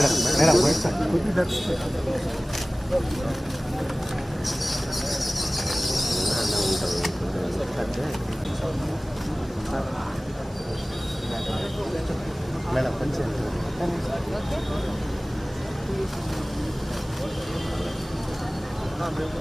đây là đây là website đây là website Thank you.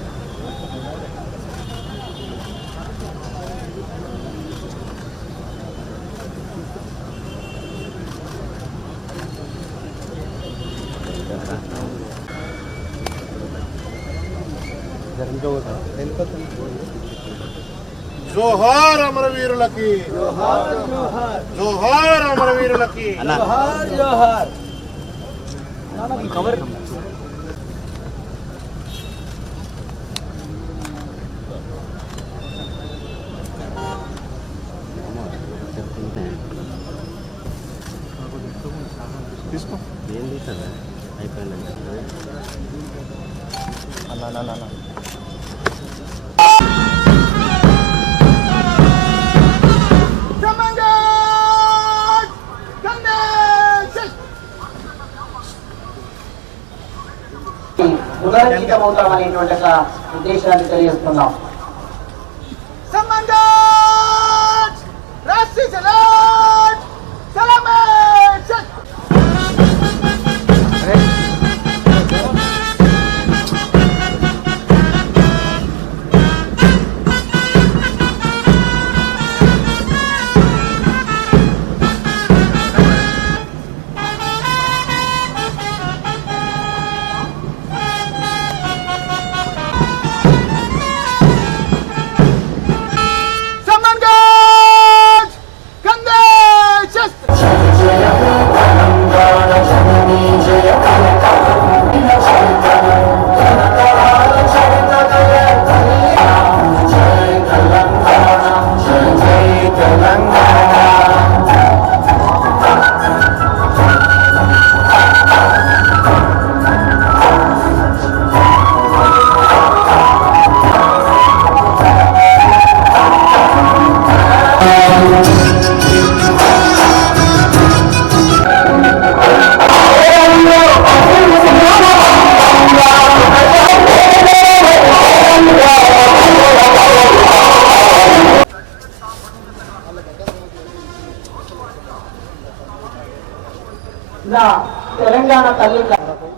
Johar అమరవీరులకి Johar Johar cover పునరంకితమవుతామనేటువంటి ఒక ఉద్దేశాన్ని తెలియజేస్తున్నాం. తెలంగాణ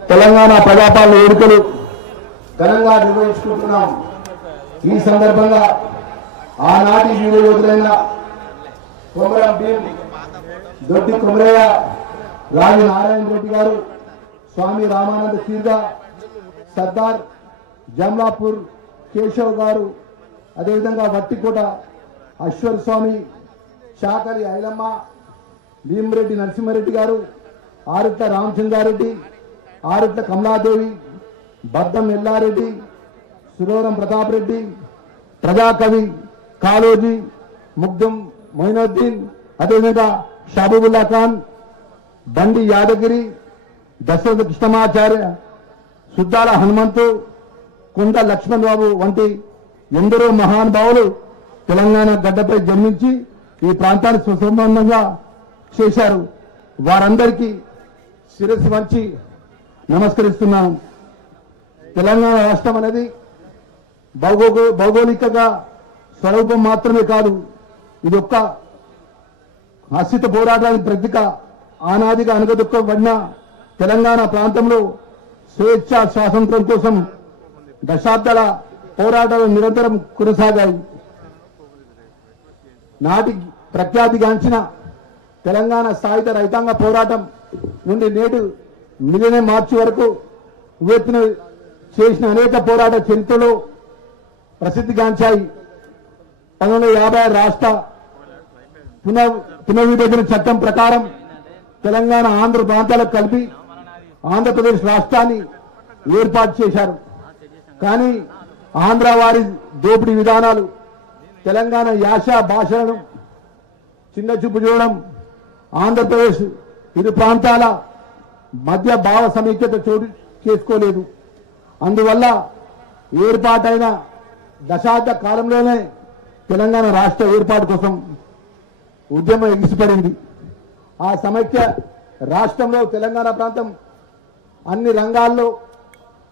తెలంగాణ ప్రజాపాలన వేడుకలు ఘనంగా నిర్వహించుకుంటున్నాం. ఈ సందర్భంగా ఆనాటి వీర యోధులైన కొమరం భీం దొడ్డి కొమరయ్య రాజు నారాయణ రెడ్డి గారు స్వామి రామానంద తీర్థ సర్దార్ జమ్లాపూర్ కేశవ్ గారు అదేవిధంగా వట్టికోట అశ్వర్ స్వామి చాకలి ఐలమ్మ భీమరెడ్డి నరసింహారెడ్డి గారు ఆరుట్ల రామచంద్రారెడ్డి ఆరుట్ల కమలాదేవి బద్దం ఎల్లారెడ్డి సురవరం ప్రతాప్ రెడ్డి ప్రజాకవి కాళోజీ ముగ్ధం మొయినుద్దీన్ అదేవిధంగా షాబుబుల్లా ఖాన్ బండి యాదగిరి దశరథ కృష్ణమాచార్య సుద్దాల హనుమంతు కొండ లక్ష్మణ్ బాబు వంటి ఎందరో మహానుభావులు తెలంగాణ గడ్డపై జన్మించి ఈ ప్రాంతాన్ని సుసంబంధంగా చేశారు. వారందరికీ శిరస్సు వంచి నమస్కరిస్తున్నాను తెలంగాణ రాష్ట్రం అనేది భౌగో భౌగోళికగా స్వరూపం మాత్రమే కాదు ఇది ఒక్క అస్థిత పోరాటానికి ప్రతీక ఆనాదిగా అనగదొక్కబడిన తెలంగాణ ప్రాంతంలో స్వేచ్ఛ స్వాతంత్రం కోసం దశాబ్దాల పోరాటాలు నిరంతరం కొనసాగాయి. నాటి ప్రఖ్యాతిగాంచిన తెలంగాణ సాయుధ రైతాంగ పోరాటం నుండి నేడు మిలియన మార్చి వరకు ఉవ్వెత్తున చేసిన అనేక పోరాట చరిత్రలో ప్రసిద్ధిగాంచాయి. పంతొమ్మిది వందల యాభై ఆరు రాష్ట్ర పునః పునర్విభజన చట్టం ప్రకారం తెలంగాణ ఆంధ్ర ప్రాంతాలకు కలిపి ఆంధ్రప్రదేశ్ రాష్ట్రాన్ని ఏర్పాటు చేశారు. కానీ ఆంధ్ర వారి దోపిడీ విధానాలు తెలంగాణ యాస భాషలను చిన్న చూపు చూడడం ఆంధ్రప్రదేశ్ ఇరు ప్రాంతాల మధ్య భావ సమైక్యత చోటు చేసుకోలేదు. అందువల్ల ఏర్పాటైన దశాబ్ద కాలంలోనే తెలంగాణ రాష్ట్ర ఏర్పాటు కోసం ఉద్యమం ఎగిసిపడింది. ఆ సమైక్య రాష్ట్రంలో తెలంగాణ ప్రాంతం అన్ని రంగాల్లో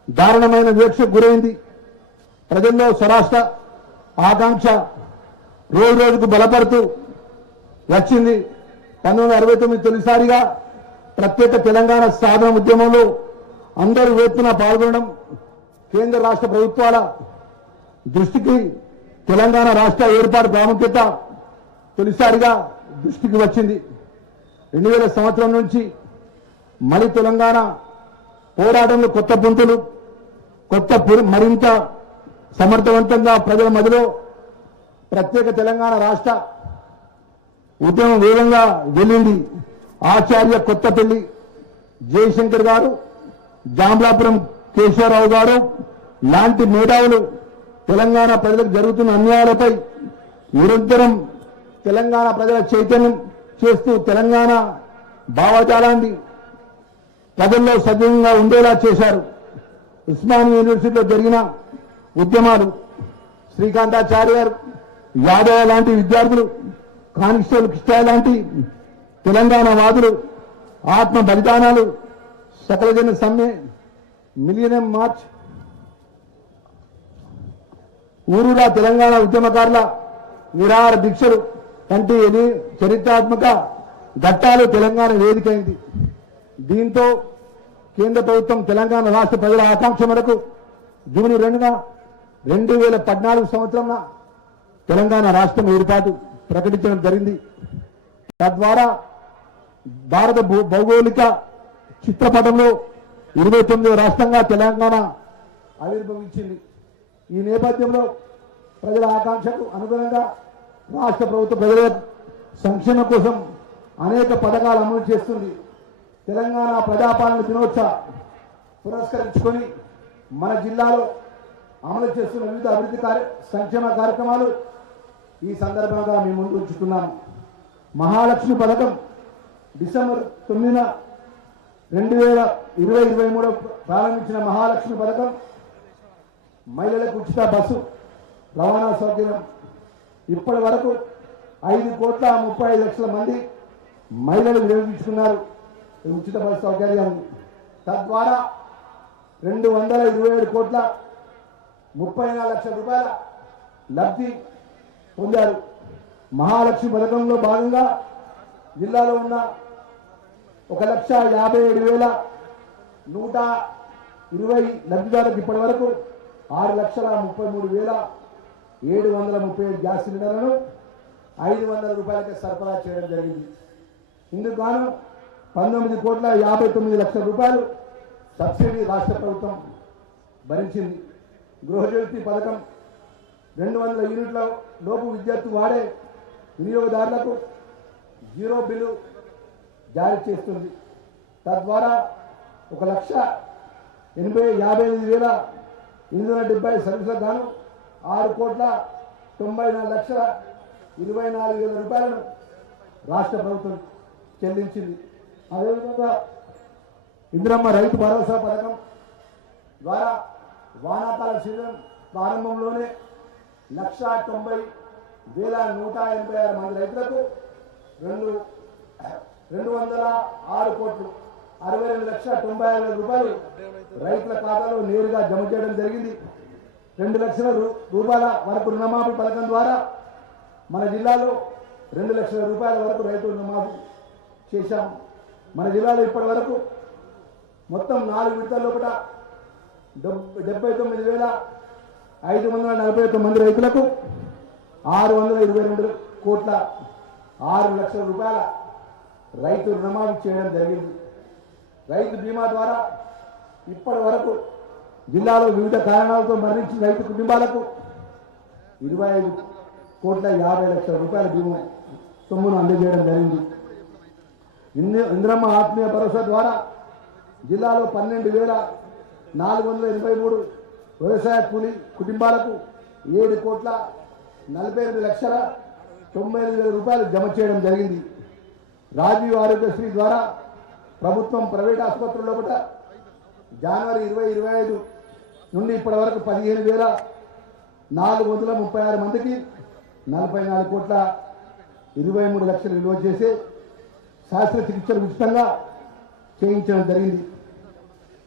దారుణమైన వివక్షకు గురైంది. ప్రజల్లో స్వరాష్ట్ర ఆకాంక్ష రోజు రోజుకు బలపడుతూ వచ్చింది. పంతొమ్మిది అరవై తొమ్మిది తొలిసారిగా ప్రత్యేక తెలంగాణ సాధన ఉద్యమంలో అందరూ వేపున పాల్గొనడం కేంద్ర రాష్ట్ర ప్రభుత్వాల దృష్టికి తెలంగాణ రాష్ట్ర ఏర్పాటు ప్రాముఖ్యత తొలిసారిగా దృష్టికి వచ్చింది. రెండు వేల సంవత్సరం నుంచి మళ్ళీ తెలంగాణ పోరాటంలో కొత్త పుంతులు కొత్త పురి- మరింత సమర్థవంతంగా ప్రజల మధ్యలో ప్రత్యేక తెలంగాణ రాష్ట్ర ఉద్యమం వేగంగా వెళ్ళింది. ఆచార్య కొత్తపల్లి జయశంకర్ గారు జాంబ్లాపురం కేశవరావు గారు లాంటి మేధావులు తెలంగాణ ప్రజలకు జరుగుతున్న అన్యాయాలపై నిరంతరం తెలంగాణ ప్రజల చైతన్యం చేస్తూ తెలంగాణ భావజాలాన్ని ప్రజల్లో సజీవంగా ఉండేలా చేశారు. ఉస్మానియా యూనివర్సిటీలో జరిగిన ఉద్యమాలు శ్రీకాంతాచార్య గారు యాదవ లాంటి విద్యార్థులు కానిస్టేబుల్ కృష్ణ లాంటి తెలంగాణ వాదులు ఆత్మ బలిదానాలు సకలజన సమ్మె మిలియనం మార్చ్ ఊరురా తెలంగాణ ఉద్యమకారుల నిరాహార దీక్షలు వంటి ఎన్ని చరిత్రాత్మక ఘట్టాలు తెలంగాణ వేదికైంది దీంతో కేంద్ర ప్రభుత్వం తెలంగాణ రాష్ట్ర ప్రజల ఆకాంక్ష మేరకు జూన్ రెండున రెండు వేల పద్నాలుగు సంవత్సరంలో తెలంగాణ రాష్ట్రం ఏర్పాటు. ప్రకటించడం జరిగింది. తద్వారా భారత భూ- భౌగోళిక చిత్రపటంలో ఇరవై తొమ్మిదో రాష్ట్రంగా తెలంగాణ ఆవిర్భవించింది. ఈ నేపథ్యంలో ప్రజల ఆకాంక్షకు అనుగుణంగా రాష్ట్ర ప్రభుత్వ ప్రజల సంక్షేమం కోసం అనేక పథకాలు అమలు చేస్తుంది. తెలంగాణ ప్రజాపాలన దినోత్సవ పురస్కరించుకొని మన జిల్లాలో అమలు చేస్తున్న వివిధ అభివృద్ధి కార్య సంక్షేమ కార్యక్రమాలు ఈ సందర్భంగా మేము ముందు ఉంచుతున్నాము మహాలక్ష్మి పథకం డిసెంబర్ తొమ్మిదిన రెండు వేల ఇరవై ఇరవై మూడు ప్రారంభించిన మహాలక్ష్మి పథకం. మహిళలకు ఉచిత బస్సు రవాణా సౌకర్యం. ఇప్పటి వరకు ఐదు కోట్ల ముప్పై ఐదు లక్షల మంది మహిళలు వినియోగించుకున్నారు. ఉచిత బస్సు సౌకర్యం. తద్వారా రెండు వందల ఇరవై ఏడు కోట్ల ముప్పై నాలుగు లక్షల రూపాయల లబ్ధి పొందారు. మహాలక్ష్మి పథకంలో భాగంగా జిల్లాలో ఉన్న ఒక లక్ష యాభై ఏడు వేల నూట ఇరవై లబ్ధిదారులకు ఇప్పటి వరకు ఆరు లక్షల ముప్పై మూడు వేల ఏడు వందల ముప్పై ఏడు గ్యాస్ సిలిండర్లను ఐదు వందల రూపాయలకి సరఫరా చేయడం జరిగింది. ఇందుకు గాను పంతొమ్మిది కోట్ల యాభై తొమ్మిది లక్షల రూపాయలు సబ్సిడీ రాష్ట్ర ప్రభుత్వం భరించింది. గృహజ్యోతి పథకం రెండు వందల యూనిట్ల లోపు విద్యార్థి వాడే వినియోగదారులకు జీరో బిల్లు జారీ చేస్తుంది. తద్వారా ఒక లక్ష ఎనభై యాభై ఎనిమిది వేల ఎనిమిది వందల డెబ్బై సర్వీసులకు గాను ఆరు కోట్ల తొంభై నాలుగు లక్షల ఇరవై నాలుగు వేల రూపాయలను రాష్ట్ర ప్రభుత్వం చెల్లించింది. అదేవిధంగా ఇందిరమ్మ రైతు భరోసా పథకం ద్వారా వానాకాల సీజన్ ప్రారంభంలోనే లక్ష తొంభై వేల నూట ఎనభై ఆరు మంది రైతులకు రెండు రెండు వందల ఆరు కోట్లు అరవై రెండు లక్షల తొంభై ఆరు వేల రూపాయలు రైతుల ఖాతాలో నేరుగా జమ చేయడం జరిగింది. రెండు లక్షల రూ- రూపాయల వరకు రుణమాఫీ పథకం ద్వారా మన జిల్లాలో రెండు లక్షల రూపాయల వరకు రైతు రుణమాఫీ చేశాం. మన జిల్లాలో ఇప్పటి వరకు మొత్తం నాలుగు విడతల లోపల డెబ్బై తొమ్మిది వేల ఐదు వందల నలభై ఒక్క మంది రైతులకు ఆరు వందల ఇరవై రెండు కోట్ల ఆరు లక్షల రూపాయల రైతు రుణమాఫీ చేయడం జరిగింది. రైతు బీమా ద్వారా ఇప్పటి వరకు జిల్లాలో వివిధ కారణాలతో మరణించిన రైతు కుటుంబాలకు ఇరవై ఐదు కోట్ల యాభై లక్షల రూపాయల బీమా సొమ్మును అందజేయడం జరిగింది. ఇంది ఇంద్రమ్మ ఆత్మీయ భరోసా ద్వారా జిల్లాలో పన్నెండు వేల నాలుగు వందల ఎనభై మూడు వ్యవసాయ కూలీ కుటుంబాలకు ఏడు కోట్ల నలభై ఎనిమిది లక్షల తొంభై ఎనిమిది వేల రూపాయలు జమ చేయడం జరిగింది. రాజీవ్ ఆరోగ్యశ్రీ ద్వారా ప్రభుత్వం ప్రైవేట్ ఆసుపత్రుల్లో కూడా జనవరి ఇరవై ఇరవై ఐదు నుండి ఇప్పటి వరకు పదిహేను వేల నాలుగు వందల ముప్పై ఆరు మందికి నలభై నాలుగు కోట్ల ఇరవై మూడు లక్షలు విలువ చేసి శాస్త్రచికిత్సలు ఉచితంగా చేయించడం జరిగింది.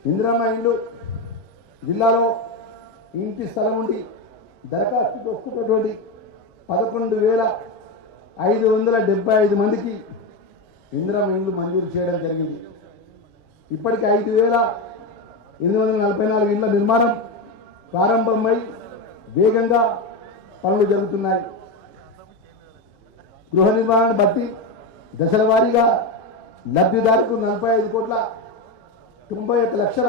ఇందిరమ్మ ఇల్లు జిల్లాలో ఇంటి స్థలం ఉండి దరఖాస్తు వస్తున్నటువంటి పదకొండు వేల ఐదు వందల డెబ్బై ఐదు మందికి ఇందిరా ఇల్లు మంజూరు చేయడం జరిగింది. ఇప్పటికి ఐదు వేల ఎనిమిది వందల నలభై నాలుగు ఇళ్ళ నిర్మాణం ప్రారంభమై వేగంగా పనులు జరుగుతున్నాయి. గృహ నిర్మాణాన్ని బట్టి దశల వారీగా లబ్ధిదారుకు నలభై ఐదు కోట్ల తొంభై ఒక్క లక్షల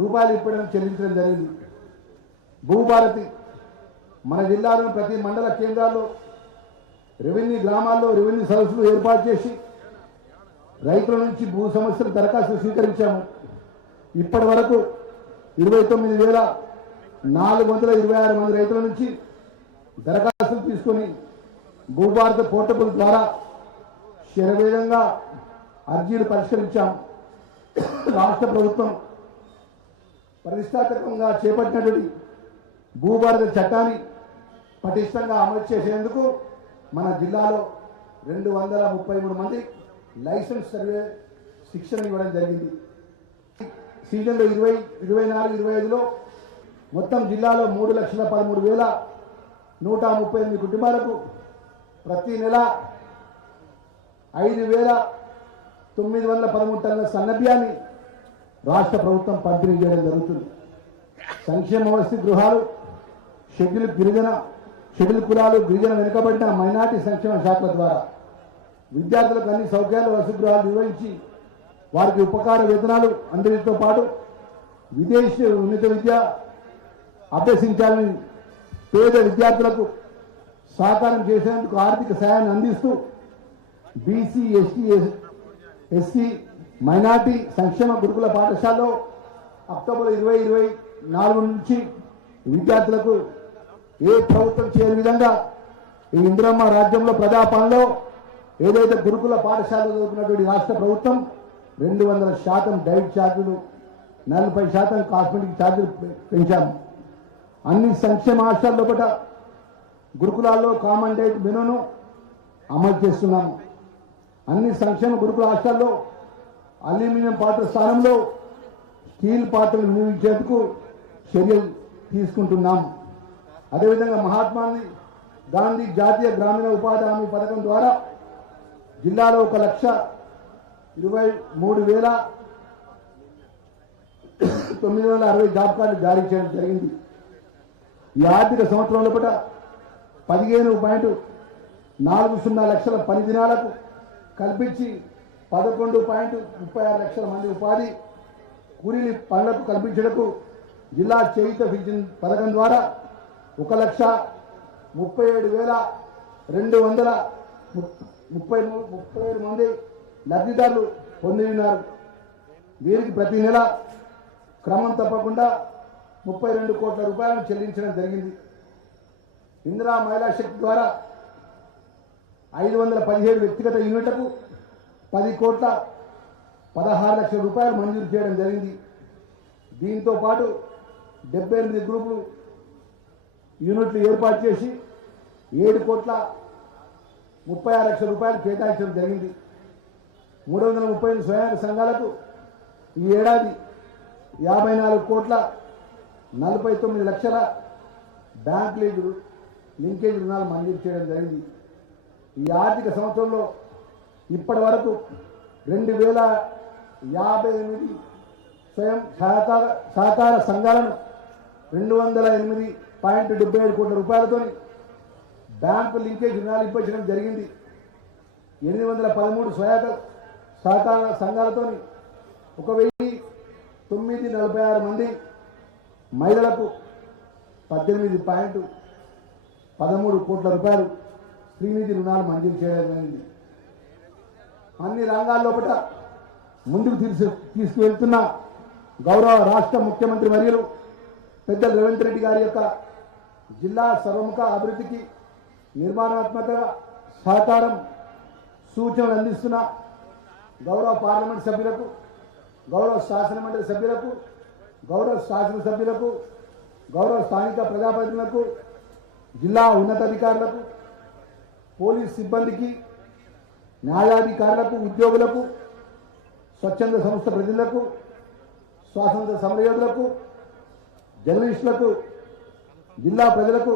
రూపాయలు ఇప్పటికీ చెల్లించడం జరిగింది. భూభారతి మన జిల్లాలోని ప్రతి మండల కేంద్రాల్లో రెవెన్యూ గ్రామాల్లో రెవెన్యూ సదస్సులు ఏర్పాటు చేసి రైతుల నుంచి భూ సమస్యలు దరఖాస్తు స్వీకరించాము. ఇప్పటి వరకు ఇరవై తొమ్మిది వేల నాలుగు వందల ఇరవై ఆరు మంది రైతుల నుంచి దరఖాస్తులు తీసుకొని భూభారత పోర్టబుల్ ద్వారా శరవేగంగా అర్జీలు పరిష్కరించాం. రాష్ట్ర ప్రభుత్వం ప్రతిష్టాత్మకంగా చేపట్టినటువంటి భూభారత చట్టాన్ని పటిష్టంగా అమలు చేసేందుకు మన జిల్లాలో రెండు వందల ముప్పై మూడు మంది లైసెన్స్ సర్వే శిక్షణ ఇవ్వడం జరిగింది. సీజన్లో ఇరవై ఇరవై నాలుగు ఇరవై ఐదులో మొత్తం జిల్లాలో మూడు లక్షల పదమూడు వేల నూట ముప్పై ఎనిమిది కుటుంబాలకు ప్రతి నెల ఐదు వేల తొమ్మిది వందల పదమూడు టన్నుల సన్నబియాన్ని రాష్ట్ర ప్రభుత్వం పంపిణీ చేయడం జరుగుతుంది. సంక్షేమ వసతి గృహాలు షెడ్యూల్ గిరిజన షెడ్యూల్ కులాలు గిరిజన వెనుకబడిన మైనార్టీ సంక్షేమ శాఖల ద్వారా విద్యార్థులకు అన్ని సౌకర్యాలు వసతిగృహాలు నిర్వహించి వారికి ఉపకార వేతనాలు అందరితో పాటు విదేశీ ఉన్నత విద్య అభ్యసించాలని పేద విద్యార్థులకు సహకారం చేసేందుకు ఆర్థిక సహాయాన్ని అందిస్తూ బీసీ ఎస్టీ ఎస్సీ మైనార్టీ సంక్షేమ గురుకుల పాఠశాలలో అక్టోబర్ ఇరవై ఇరవై నాలుగు నుంచి విద్యార్థులకు ఏ ప్రభుత్వం చేయని విధంగా ఈ ఇందిరమ్మ రాజ్యంలో ప్రజాపాలనలో ఏదైతే గురుకుల పాఠశాలలో చదువుకున్నటువంటి రాష్ట్ర ప్రభుత్వం రెండు వందల శాతం డైట్ ఛార్జీలు నలభై శాతం కాస్మెటిక్ ఛార్జీలు పెంచాము. అన్ని సంక్షేమ ఆశాల్లో కూడా గురుకులాల్లో కామన్ డైట్ మెనూను అమలు చేస్తున్నాము. అన్ని సంక్షేమ గురుకుల హాస్టల్లో అల్యూమినియం పాత్ర స్థానంలో స్టీల్ పాత్రలు వినియోగించేందుకు చర్యలు తీసుకుంటున్నాం అదేవిధంగా మహాత్మా గాంధీ జాతీయ గ్రామీణ ఉపాధి హామీ పథకం ద్వారా జిల్లాలో ఒక లక్ష ఇరవై మూడు వేల తొమ్మిది వందల అరవై జాబ్ కార్డు జారీ చేయడం జరిగింది. ఈ ఆర్థిక సంవత్సరం లోపల పదిహేను పాయింట్ నాలుగు సున్నా లక్షల పని దినాలకు కల్పించి పదకొండు పాయింట్ ముప్పై ఆరు లక్షల మంది ఉపాధి కూలీల పనులకు కల్పించడకు జిల్లా చేయుత పింఛన్ పథకం ద్వారా ఒక లక్ష ముప్పై ఏడు వేల రెండు వందల ముప్- ముప్పై ముప్పై ఏడు మంది లబ్ధిదారులు పొంది ఉన్నారు వీరికి ప్రతి నెల క్రమం తప్పకుండా ముప్పై రెండు కోట్ల రూపాయలను చెల్లించడం జరిగింది. ఇందిరా మహిళా శక్తి ద్వారా ఐదు వందల పదిహేడు వ్యక్తిగత యూనిట్లకు పది కోట్ల పదహారు లక్షల రూపాయలు మంజూరు చేయడం జరిగింది. దీంతో పాటు డెబ్బై ఎనిమిది గ్రూపులు యూనిట్లు ఏర్పాటు చేసి ఏడు కోట్ల ముప్పై ఆరు లక్షల రూపాయలు కేటాయించడం జరిగింది. మూడు వందల ముప్పై ఐదు స్వయం సంఘాలకు ఈ ఏడాది యాభై నాలుగు కోట్ల నలభై తొమ్మిది లక్షల బ్యాంక్ లీడ్ లింకేజ్ రుణాలు మంజూరు చేయడం జరిగింది. ఈ ఆర్థిక సంవత్సరంలో ఇప్పటి వరకు రెండు వేల యాభై ఎనిమిది స్వయం సహకార సహకార సంఘాలను రెండు వందల ఎనిమిది పాయింట్ డెబ్బై ఐదు కోట్ల రూపాయలతో బ్యాంకు లింకేజ్ రుణాలు ఇప్పించడం జరిగింది. ఎనిమిది వందల పదమూడు స్వయాక సహకార సంఘాలతో ఒక వెయ్యి తొమ్మిది నలభై ఆరు మంది మహిళలకు పద్దెనిమిది పాయింట్ పదమూడు కోట్ల రూపాయలు శ్రీనిధి రుణాలు మంజూరు చేయడం జరిగింది. అన్ని రంగాల లోపల ముందుకు తీసు తీసుకువెళ్తున్న గౌరవ రాష్ట్ర ముఖ్యమంత్రి మరియు పెద్ద రేవంత్ రెడ్డి గారి యొక్క జిల్లా సర్వముఖ అభివృద్ధికి నిర్మాణాత్మక సహకారం సూచనలు అందిస్తున్న గౌరవ పార్లమెంట్ సభ్యులకు గౌరవ శాసనమండలి సభ్యులకు గౌరవ శాసనసభ్యులకు గౌరవ స్థానిక ప్రజాప్రతినిధులకు జిల్లా ఉన్నతాధికారులకు పోలీస్ సిబ్బందికి న్యాయాధికారులకు ఉద్యోగులకు స్వచ్ఛంద సంస్థ ప్రజలకు స్వాతంత్ర సమరయోధులకు జర్నలిస్టులకు జిల్లా ప్రజలకు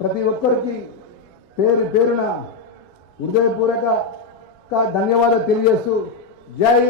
ప్రతి ఒక్కరికి పేరు పేరున హృదయపూర్వక ధన్యవాదాలు తెలియజేస్తూ జై